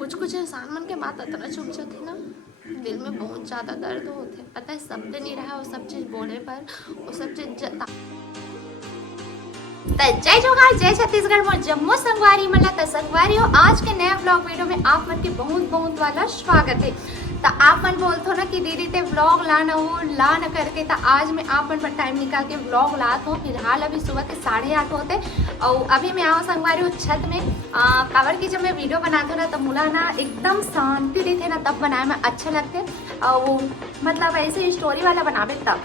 कुछ कुछ इंसान मन के बात इतना चुप जाती ना, दिल में बहुत ज़्यादा दर्द होते। पता है शब्द नहीं रहा वो सब चीज़ बोले पर, वो सब चीज़ जय जोहार, जय छत्तीसगढ़ मोर जम्मू संगवारी मला त संगवारी हो। आज के नया व्लॉग वीडियो में आप मन के बहुत बहुत वाला स्वागत है। तो आप मन बोलते हो ना कि दीदी ते व्लॉग लाना हो ला न करके, तो आज मैं आप मन पर टाइम निकाल के व्लॉग लात हूँ। फिलहाल अभी सुबह के 8:30 होते और अभी मैं आओ संगवारी हूँ छत में। कावर की जब मैं वीडियो बनाती हूँ ना तब मुला ना एकदम शांति रहते ना, तब बनाए में अच्छे लगते और मतलब ऐसे स्टोरी वाला बनावे तब।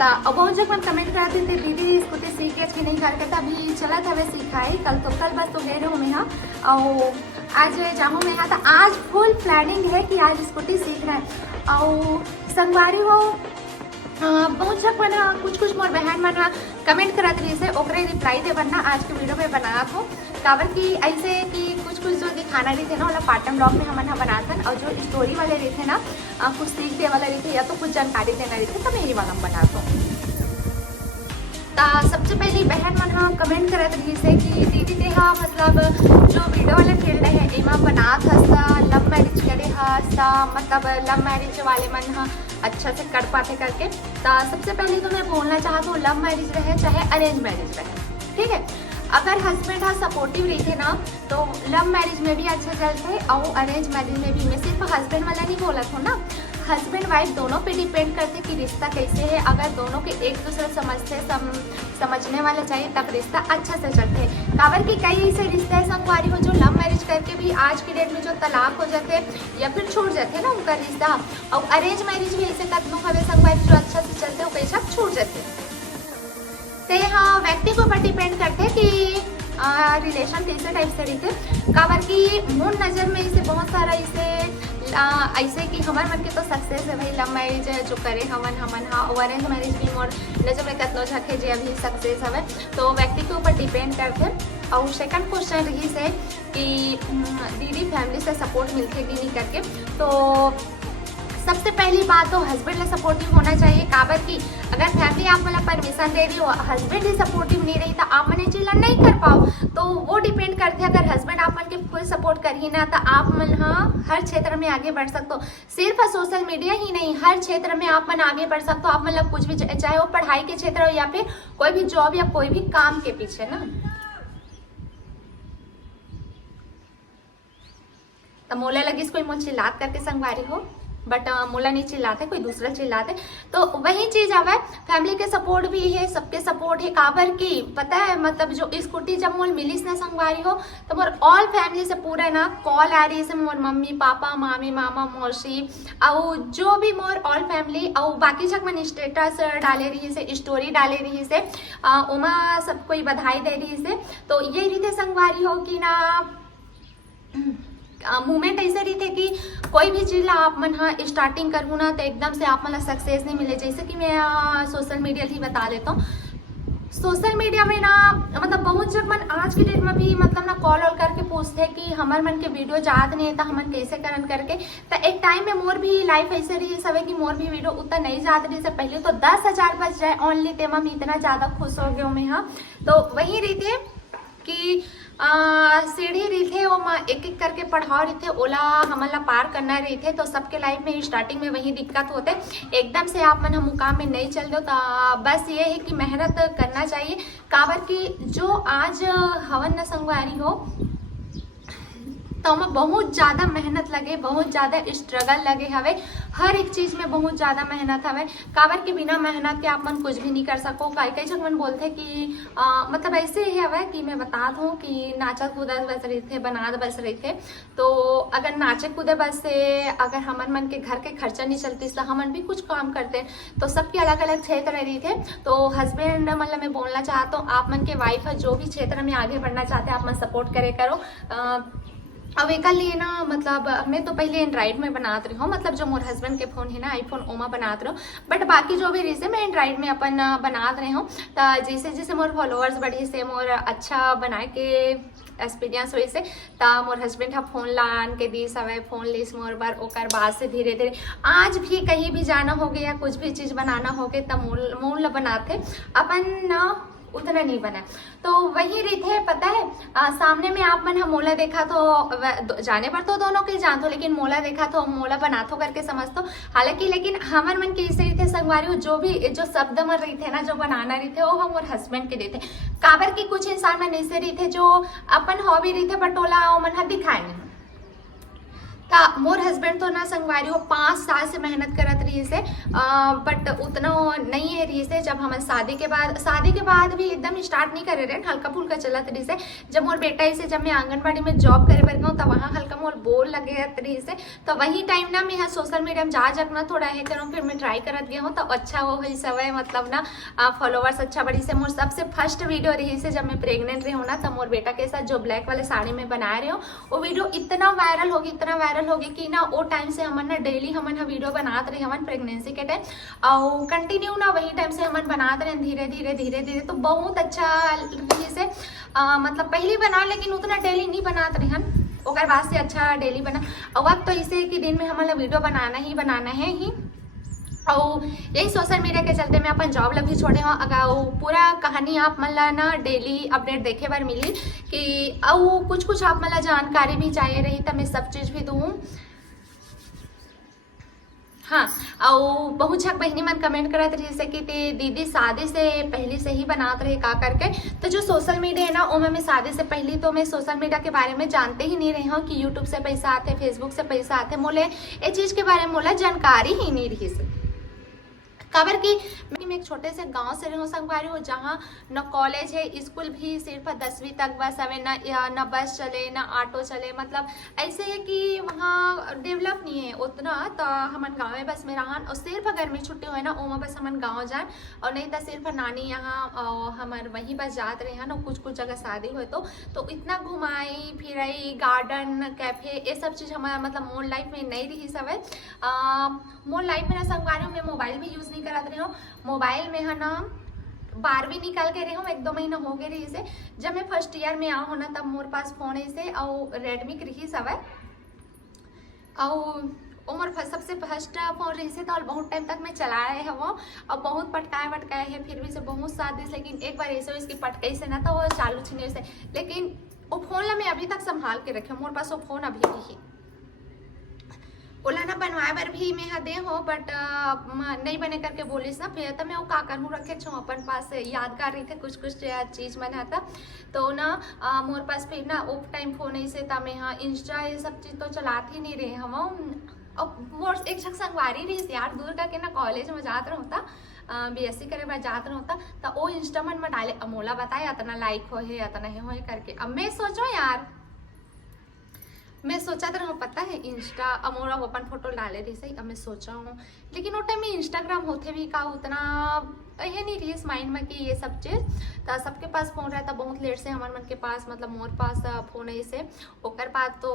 बहुत जब हम कमेंट कराते थे दीदी स्कूटी सीखे कि नहीं करके, तभी चला था वे सिखाई कल बस तो गए रहो मैं यहाँ और आज जाऊँ मैं यहाँ। तो आज फुल प्लानिंग है कि आज स्कूटी सीखना है और संगवारी हो। बहुत जब मना कुछ मोर बहन मना कमेंट करत रही से ओकरे रिप्लाई दे बनना आज के वीडियो में बना हो। काबर की ऐसे कि कुछ जो दिखाना रही थे ना वाला पार्ट टाइम ब्लॉग में हम बनाते और जो स्टोरी वाले रही थे ना कुछ सीखने वाला रही थे या तो कुछ जानकारी देना रही थे, तो मैं यही वाला बनाता हूँ। सबसे पहले बहन मन हाँ कमेंट करत रही से कि दीदी ते हाँ मतलब जो वीडियो वाले फील्ड है एमा बनात हसा लव मैरिज करे हसा, मतलब लव मैरिज वाले मन हाँ अच्छा से कर पाते करके। तो सबसे पहले तो मैं बोलना चाहती हूँ लव मैरिज रहे चाहे अरेंज मैरिज रहे, ठीक है, अगर हस्बैंड हाँ सपोर्टिव रही थे ना तो लव मैरिज में भी अच्छे चलते और अरेंज मैरिज में भी। मैं सिर्फ हस्बैंड वाला नहीं बोला था ना, हस्बैंड वाइफ दोनों पे डिपेंड करते कि रिश्ता कैसे है। अगर दोनों के एक दूसरे समझते समझने वाले चाहिए तब रिश्ता अच्छा से चलते हैं। काबर की कई ऐसे रिश्ते हैं संगवारी हो जो लव मैरिज करके भी आज की डेट में जो तलाक हो जाते या फिर छूट जाते ना उनका रिश्ता, और अरेंज मैरिज भी ऐसे कदमों हमें संगवारी जो अच्छा से चलते हो कैसा छूट जाते। तो हाँ व्यक्ति के ऊपर डिपेंड करते कि रिलेशन कैसे टाइप से रहते। काबर की मून नज़र में इसे बहुत सारा इसे ऐसे कि हमारे मन के तो सक्सेस है भाई लव मैरिज जो करे हमन हाँ, और अरेंज मैरिज भी मोर नजर में कतनो झके जे अभी सक्सेस हवे, तो व्यक्ति के ऊपर डिपेंड करते। और सेकंड क्वेश्चन रही से कि दीदी फैमिली से सपोर्ट मिलते कि नहीं करके, तो सबसे पहली बात तो हस्बैंड ने सपोर्टिव होना चाहिए। काबर की अगर फैमिली आप मतलब परमिशन दे रही हो हस्बैंड ही सपोर्टिव नहीं रही तो आप मन चीज नहीं कर पाओ, तो वो डिपेंड करते हैं। अगर हस्बैंड आप मन के फुल सपोर्ट कर ही ना तो आप मन हाँ हर क्षेत्र में आगे बढ़ सकते हो। सिर्फ सोशल मीडिया ही नहीं, हर क्षेत्र में आप मन आगे बढ़ सकते हो। आप मतलब कुछ भी चाहे वो पढ़ाई के क्षेत्र हो या फिर कोई भी जॉब या कोई भी काम के पीछे ना। तो मोला लगी कोई मुझे चिल्लात करके संगवारी हो, बट मोला नहीं चिल्लाते कोई दूसरा चिल्लाते, तो वही चीज आवा फैमिली के सपोर्ट भी है, सबके सपोर्ट है। काबर की पता है मतलब जो स्कूटी जब मोल मिलीस ना संगवारी हो तो मोर ऑल फैमिली से पूरा ना कॉल आ रही है, मोर मम्मी पापा मामी मामा मौसी और जो भी मोर ऑल फैमिली और बाकी जब मन स्टेटस डाले रही से स्टोरी डाले रही से उमा सब कोई बधाई दे रही से। तो ये रीते संगवारी हो कि ना मूवमेंट ऐसे रही थे कि कोई भी चीज़ आप मन हाँ स्टार्टिंग करूँ ना तो एकदम से आप मतलब सक्सेस नहीं मिले। जैसे कि मैं सोशल मीडिया ही बता देता हूँ, सोशल मीडिया में ना मतलब बहुत जब मन आज की डेट में भी मतलब ना कॉल वॉल करके पूछते हैं कि हमारे मन के वीडियो याद नहीं था हमन कैसे करन करके। तो एक टाइम में मोर भी लाइफ ऐसे रही सब है कि मोर भी वीडियो उतना नहीं याद रही से पहले तो 10,000 बच जाए ओनली ते मम इतना ज़्यादा खुश हो गए मैं हाँ। तो वही रही थी कि सीढ़ी रही थे वो एक एक करके पढ़ा रही थे ओला हमला पार करना रही थे। तो सबके लाइफ में स्टार्टिंग में वही दिक्कत होते, एकदम से आप मन मुकाम में नहीं चल दो। तो बस ये है कि मेहनत करना चाहिए। काबर की जो आज हवन न संगवारी हो तो में बहुत ज़्यादा मेहनत लगे, बहुत ज़्यादा स्ट्रगल लगे हवे, हर एक चीज़ में बहुत ज़्यादा मेहनत हवे। काबर के बिना मेहनत के आप मन कुछ भी नहीं कर सको। कई जगह मन बोलते कि मतलब ऐसे ही हवे कि मैं बता दूँ कि नाचत कूदत बस रही थे बनात बस रही थे, तो अगर नाचे कूदे बस से अगर हमन मन के घर के खर्चा नहीं चलती तो हमन भी कुछ काम करते। तो सबके अलग अलग क्षेत्र रही थे। तो हस्बैंड मतलब मैं बोलना चाहता हूँ आप मन के वाइफ है जो भी क्षेत्र में आगे बढ़ना चाहते हैं आप मन सपोर्ट करे करो। अब एक लिए ना मतलब मैं तो पहले एंड्राइड में बनात रही हूँ, मतलब जो मोर हस्बैंड के फ़ोन है ना आईफोन ओमा बनात रही हूँ, बट बाकी जो भी रीज़न मैं एंड्राइड में अपन बनात रही हूँ। तो जैसे जैसे मोर फॉलोअर्स बढ़ी से मोर अच्छा बनाए के एक्सपीरियंस हुई से मोर हस्बैंड हा फोन लान के दी सवे फोन लीस मोर बार ओकर बाद से धीरे धीरे आज भी कहीं भी जाना हो गया कुछ भी चीज़ बनाना हो गया तब मूल बनाते अपन ना उतना नहीं बना। तो वही रीते पता है सामने में आप मन हम मोला देखा तो जाने पर तो दोनों के जान तो, लेकिन मोला देखा तो मोला बना तो करके समझ तो। हालांकि लेकिन हमर मन के इसे रीते संगवारी जो भी जो शब्द मन रही थे ना, जो बनाना रही थे वो हम और हस्बैंड के देते। काबर की कुछ इंसान मन ऐसे रही थे जो अपन हॉबी रही थे बटोला वो मन दिखाए नहीं। ता मोर हस्बैंड तो ना संगवारी हो 5 साल से मेहनत करत रही से, बट उतना नहीं है रही से। जब हमारे शादी के बाद भी एकदम स्टार्ट नहीं करे रहे, हल्का फुल्का चलत रही से। जब मोर बेटा इसे जब मैं आंगनबाड़ी में जॉब करे बर गई तब वहाँ हल्का मोर बोल लगे रही से। तो वही टाइम ना मैं सोशल मीडिया में जा जगना थोड़ा है करूँ, फिर मैं ट्राई करत गया हूँ तो अच्छा वो हुई सवय, मतलब ना फॉलोवर्स अच्छा बढ़ी से। मोर सबसे फर्स्ट वीडियो रही से जब मैं प्रेग्नेंट रही हूँ ना, तब मोर बेटा के साथ जो ब्लैक वाले साड़ी में बना रही हूँ वो वीडियो इतना वायरल होगी कि ना वो टाइम से हमन ना डेली हमन वीडियो बनाते रहे हमन प्रेगनेंसी के टाइम और कंटिन्यू ना वही टाइम से हमन बनाते रहे धीरे धीरे तो बहुत अच्छा रही से। मतलब पहले बना लेकिन उतना डेली नहीं बनाते रहे हम, ओकर बाद से अच्छा डेली बना। और अब तो इसे कि दिन में हमन वीडियो बनाना है ही। और यही सोशल मीडिया के चलते मैं अपन जॉब भी छोड़े हूँ। अगर पूरा कहानी आप मन ला ना डेली अपडेट देखे बार मिली कि कुछ आप मन ला जानकारी भी चाहिए रही तो मैं सब चीज़ भी दूँ। हाँ, और बहुत झक बहनी मन कमेंट करत रही से कि ते दीदी शादी से पहले से ही बनाते रहे का करके। तो जो सोशल मीडिया है ना वो मैं शादी से पहले तो मैं सोशल मीडिया के बारे में जानते ही नहीं रही हूँ कि यूट्यूब से पैसा आते, फेसबुक से पैसा आते। मोले ये चीज़ के बारे में मोला जानकारी ही नहीं रही से। खबर की मैं एक छोटे से गांव से रहूँ संगवारी हूँ जहाँ न कॉलेज है, स्कूल भी सिर्फ 10वीं तक बस हमें न बस चले न ऑटो चले। मतलब ऐसे है कि वहाँ डेवलप नहीं है उतना। तो हमन गाँव में बस में रहन और सिर्फ गर्मी छुट्टी हुए ना वो बस हमन गाँव जाए, और नहीं तो सिर्फ नानी यहाँ हमार वहीं बस जाते रहे हैं। कुछ जगह शादी हुए तो इतना घुमाई फिराई, गार्डन कैफे ये सब चीज़ हमारा मतलब मोर लाइफ में नहीं रही सब है। मोर लाइफ में ना संगवारी हूँ मैं मोबाइल भी यूज़ नहीं करत रही हूँ। मोबाइल में है ना 12वीं निकाल के रही हूँ, 1-2 महीना हो गए रही से। जब मैं फर्स्ट ईयर में आऊँ ना तब मोर पास फोन है से और रेडमी की रही सब है। और उमर सबसे फर्स्ट फोन रही से तो बहुत टाइम तक मैं चलाए है वो, और बहुत पटकाए है फिर भी से बहुत साथ। लेकिन एक बार ऐसे इसकी पटकाई से ना तो वो चालू छीने से, लेकिन वो फोन ला मैं अभी तक संभाल के रखे हूँ। मोर पास वो फोन अभी भी है। ओला ना बनवाए बर भी मैं हदे हो, बट नहीं बने करके बोलिस ना फिर तो मैं वो का करूँ रखे छो अपन पास यादगार रही थे कुछ चीज़ मन था। तो ना मोर पास फिर ना उप टाइम फोन ऐसे था मैं हाँ इंस्टा ये सब चीज़ तो चलाती ही नहीं रहे हम। और मोर एक शख्स संगवारी रही थी यार दूर का के ना कॉलेज में जात रहता, BSc करे बार जात रहता तो वो इंस्टा मन में डाले अमोला बताए इतना लाइक हो है इतना है करके। अब मैं सोचो यार मैं सोचा तो पता है इंस्टा अमोरा ओपन फोटो डाले रही सही। अब मैं सोचा हूँ लेकिन वो टाइम में इंस्टाग्राम होते भी का उतना ये नहीं रही इस माइंड में कि ये सब चीज़। तो सबके पास फ़ोन रहता बहुत लेट से हमारे मन के पास मतलब मोर पास फ़ोन है से। ओकर बाद तो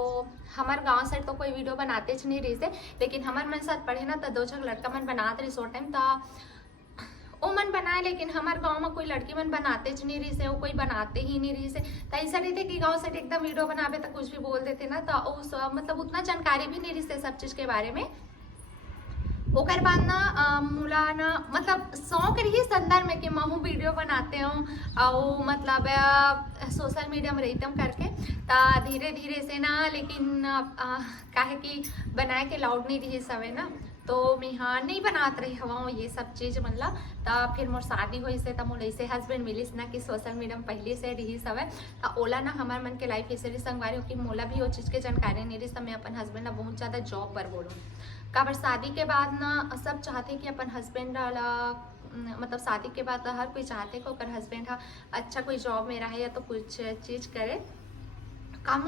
हमारे गांव साइड तो कोई वीडियो बनाते नहीं रही से, लेकिन हमारे मन साथ पढ़े ना तो 2 लड़का मन बनाते रही सो टाइम तो वो मन बनाए। लेकिन हमारे गांव में कोई लड़की मन बनाते नहीं रही से, वो कोई बनाते ही नहीं रही से। तो ऐसा नहीं थे कि गांव से एकदम वीडियो बनावे तो कुछ भी बोल देते ना, तो उस मतलब उतना जानकारी भी नहीं रही से सब चीज़ के बारे में। ओकर बाद ना मुला ना मतलब शौक रही संदर्भ में कि मैं वीडियो बनाते हूँ और मतलब सोशल मीडिया में रहते हूँ करके। तो धीरे धीरे से ना लेकिन काहे कि बनाए के लाउड नहीं रही सब है ना, तो मैं हाँ नहीं बनाते रही हवा ये सब चीज़ मतलब। तब फिर मोर शादी हुई से तब मोर ऐसे हस्बैंड मिलिस ना कि सोशल मीडिया में पहले से रही सब है। तो ओला ना हमारे मन के लाइफ ऐसे रही संगवारी हो कि मोला भी वो चीज़ के जानकारी नहीं रही। तो मैं अपन हस्बैंड ना बहुत ज़्यादा जॉब पर बोलूँ काबर शादी के बाद ना सब चाहते कि अपन हस्बैंड मतलब शादी के बाद हर कोई चाहते कि ओकर हस्बैंड हा अच्छा कोई जॉब में रहे या तो कुछ चीज़ करे काम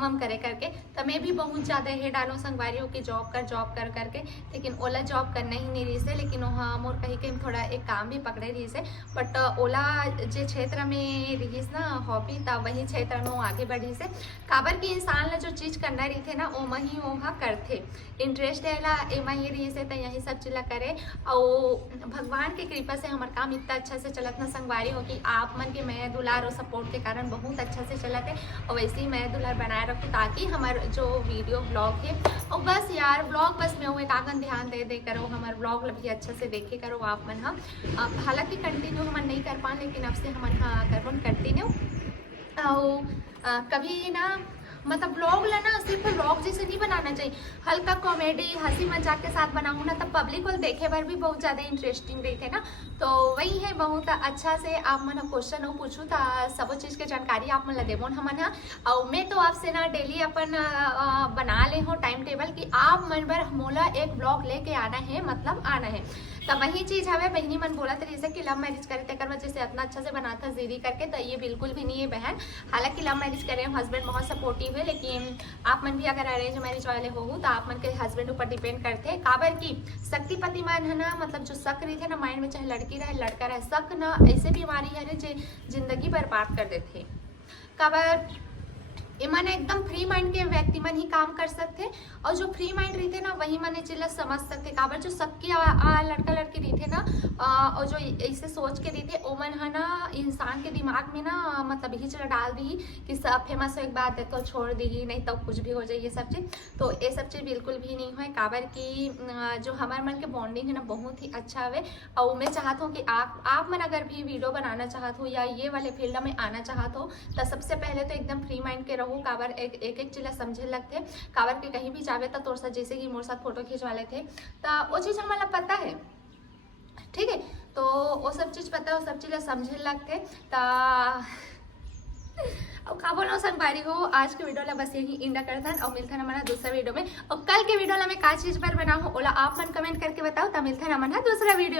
वाम करे करके। तो मैं भी बहुत ज़्यादा ये डालूँ संगवारी हो कि जॉब कर करके, लेकिन ओला जॉब करना ही नहीं रही से। लेकिन वहाँ मोर कहीं कहीं थोड़ा एक काम भी पकड़े रही से, बट ओला जे क्षेत्र में रही ना हॉबी तब वही क्षेत्र में वो आगे बढ़ी से। काबर की इंसान ला जो चीज़ करना रही थे ना वो ही वहाँ करते इंटरेस्ट रहेला एमा ही रही से। तो यही सब चीज़ करे और भगवान की कृपा से हमारे काम इतना अच्छा से चलत ना संगवारी हो कि आप मन के मैं दुलार और सपोर्ट के कारण बहुत अच्छा से चलत है। और वैसे ही मैं दुलार बनाए रखूँ ताकि हमार जो वीडियो ब्लॉग है और बस यार ब्लॉग बस में हुए कागन ध्यान दे करो हमारे ब्लॉग भी अच्छे से देखे करो आप मन। हाँ हालांकि कंटिन्यू हम नहीं कर पाए लेकिन अब से हम हाँ करबन कंटिन्यू और कभी ना मतलब ब्लॉग लेना सिर्फ ब्लॉग जैसे नहीं बनाना चाहिए, हल्का कॉमेडी हंसी मजाक के साथ बनाऊँ ना तब पब्लिक को देखे पर भी बहुत ज़्यादा इंटरेस्टिंग रहते ना। तो वही है बहुत अच्छा से आप मन क्वेश्चन हो पूछूँ तो सब चीज़ के जानकारी आप मन देवो हमन हा। और मैं तो आपसे ना डेली अपन बना ले हूँ टाइम टेबल कि आप मन बर मोला एक ब्लॉग लेके आना है मतलब आना है। तो वही चीज़ हवे बहनी मन बोला था जैसे कि लव मैरिज करे तेकर वजह से इतना अच्छा से बना था जीरी करके, तो ये बिल्कुल भी नहीं है बहन। हालांकि लव मैरिज करे हस्बैंड बहुत सपोर्टिव है लेकिन आप मन भी अगर अरेंज मैरिज वाले हो तो आप मन के हस्बैंड ऊपर डिपेंड करते हैं। काबर की शक्तिपति मन है ना मतलब जो शक रही थे ना माइंड में चाहे लड़की रहे लड़का रहे शक ना ऐसे बीमारी है जो जिंदगी बर्बाद कर देते। काबर मन एकदम फ्री माइंड के व्यक्ति मन ही काम कर सकते और जो फ्री माइंड रहते ना वही मन चीज समझ सकते। काबर जो सबके लड़का लड़की रहते ना और जो ऐसे सोच के रहते ओ मन है ना इंसान के दिमाग में ना मतलब यही चला डाल दी कि सब फेमस हो एक बात है तो छोड़ दी नहीं तो कुछ भी हो जाए ये सब चीज़। तो ये सब चीज़ बिल्कुल भी नहीं हुए। काबर की जो हमारे मन के बॉन्डिंग है ना बहुत ही अच्छा है और मैं चाहता हूँ कि आप मन अगर भी वीडियो बनाना चाहते हो या ये वाले फील्ड में आना चाहते हो तो सबसे पहले तो एकदम फ्री माइंड के रहो। काबर एक चीज़ समझे लगते काबर के कहीं भी जावे तो तोर साथ जैसे कि मोर साथ फोटो खींचवा लेते तो वो चीज़ हमारा पता है ठीक है। तो वो सब चीज़ पता है वो सब चीज़ समझे लगते तो और का बोलो संगवारी हो आज के वीडियो ला बस यही इंडा करता और मिलता है हमारा दूसरा वीडियो में। और कल के वीडियो ला मैं का चीज़ पर बनाऊँ ओला आप मन कमेंट करके बताओ तो मिलता है हमारा दूसरा वीडियो।